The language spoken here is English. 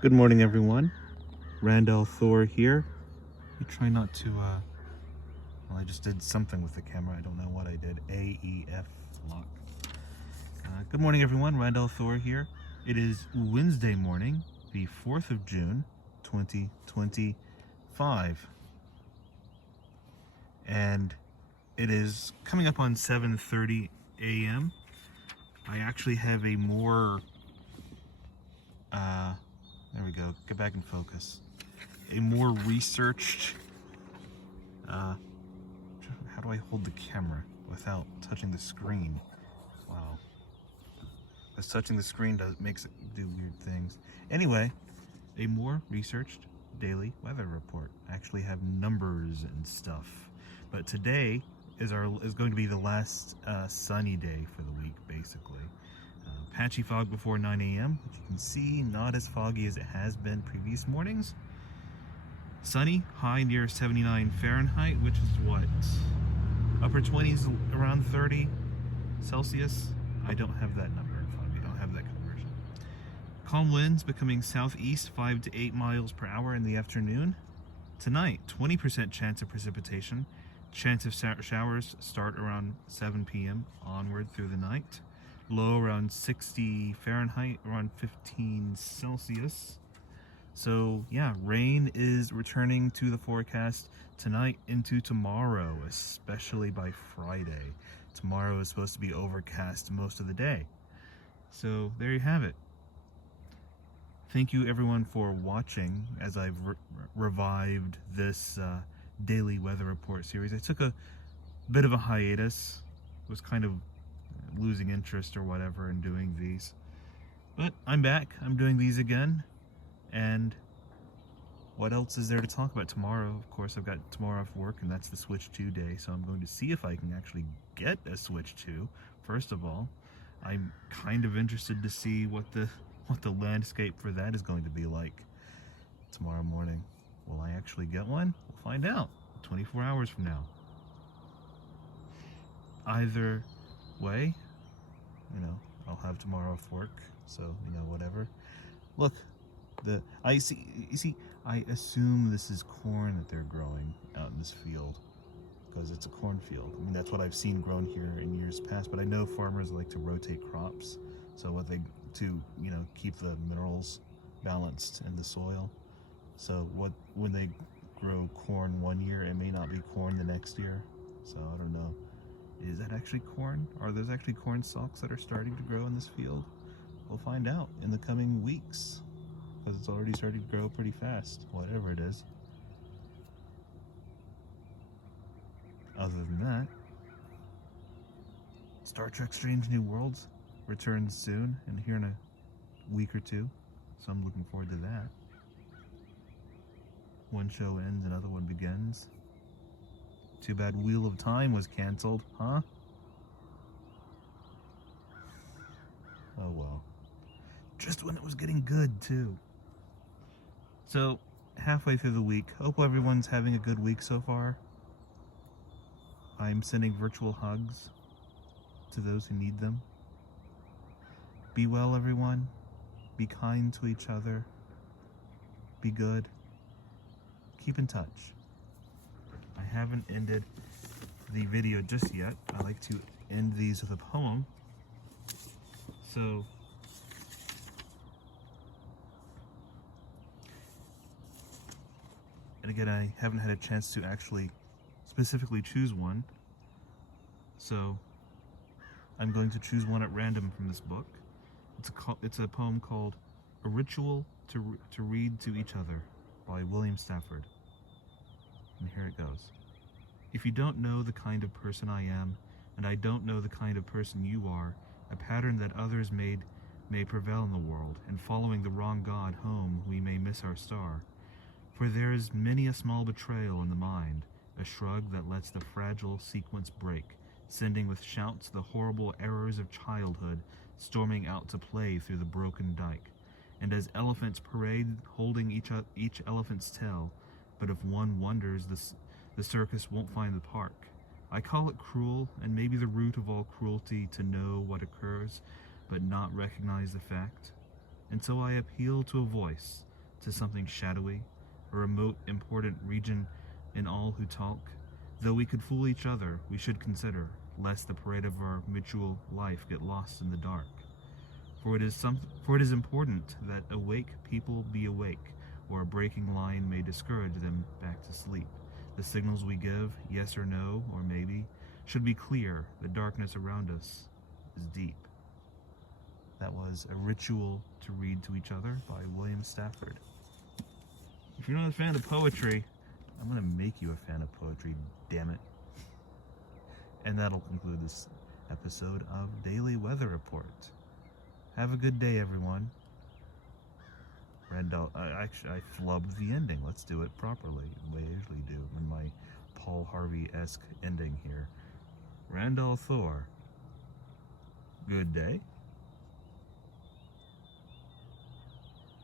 Good morning, everyone. Randall Thor here. You try not to, well, I just did something with the camera. I don't know what I did. AEF lock. Good morning, everyone. Randall Thor here. It is Wednesday morning, the 4th of June, 2025. And it is coming up on 7:30 a.m. I actually have a more, there we go. Get back in focus. A more researched, how do I hold the camera without touching the screen? Wow. Because touching the screen makes it do weird things. Anyway, a more researched daily weather report. I actually have numbers and stuff. But today is going to be the last sunny day for the week, basically. Patchy fog before 9 a.m. As you can see, not as foggy as it has been previous mornings. Sunny, high near 79 Fahrenheit, which is what? Upper 20s, around 30 Celsius. I don't have that number in front of me. I don't have that conversion. Calm winds becoming southeast 5 to 8 miles per hour in the afternoon. Tonight, 20% chance of precipitation. Chance of showers start around 7 p.m. onward through the night. Low around 60 Fahrenheit, around 15 Celsius. So yeah, rain is returning to the forecast tonight into tomorrow, especially by Friday. Tomorrow is supposed to be overcast most of the day. So there you have it. Thank you everyone for watching as I've revived this daily weather report series. I took a bit of a hiatus. Was kind of losing interest or whatever in doing these. But I'm back. I'm doing these again. And what else is there to talk about tomorrow? Of course, I've got tomorrow off work, and that's the Switch 2 day, so I'm going to see if I can actually get a Switch 2. First of all, I'm kind of interested to see what the landscape for that is going to be like tomorrow morning. Will I actually get one? We'll find out 24 hours from now. Either way, I'll have tomorrow off work, so whatever. Look, I assume this is corn that they're growing out in this field, because it's a cornfield. I mean, that's what I've seen grown here in years past, but I know farmers like to rotate crops, so to keep the minerals balanced in the soil. So when they grow corn one year, it may not be corn the next year. So I don't know. Is that actually corn? Are those actually corn stalks that are starting to grow in this field? We'll find out in the coming weeks, because it's already starting to grow pretty fast, whatever it is. Other than that, Star Trek Strange New Worlds returns soon, and here in a week or two, so I'm looking forward to that. One show ends, another one begins. Too bad Wheel of Time was canceled, huh? Oh well. Just when it was getting good, too. So, halfway through the week. Hope everyone's having a good week so far. I'm sending virtual hugs to those who need them. Be well, everyone. Be kind to each other. Be good. Keep in touch. I haven't ended the video just yet. I like to end these with a poem. So, and again, I haven't had a chance to actually specifically choose one. So, I'm going to choose one at random from this book. It's a poem called A Ritual to Read to Each Other by William Stafford. And here it goes. If you don't know the kind of person I am, and I don't know the kind of person you are, a pattern that others made may prevail in the world, and following the wrong God home we may miss our star. For there is many a small betrayal in the mind, a shrug that lets the fragile sequence break, sending with shouts the horrible errors of childhood storming out to play through the broken dike. And as elephants parade holding each elephant's tail, but if one wonders, the circus won't find the park. I call it cruel, and maybe the root of all cruelty, to know what occurs, but not recognize the fact. And so I appeal to a voice, to something shadowy, a remote, important region in all who talk? Though we could fool each other, we should consider, lest the parade of our mutual life get lost in the dark. For it is important that awake people be awake, or a breaking line may discourage them back to sleep. The signals we give, yes or no, or maybe, should be clear. The darkness around us is deep. That was A Ritual to Read to Each Other by William Stafford. If you're not a fan of poetry, I'm going to make you a fan of poetry, damn it. And that'll conclude this episode of Daily Weather Report. Have a good day, everyone. Randall, I flubbed the ending. Let's do it properly, the way I usually do in my Paul Harvey-esque ending here. Randall Thor. Good day.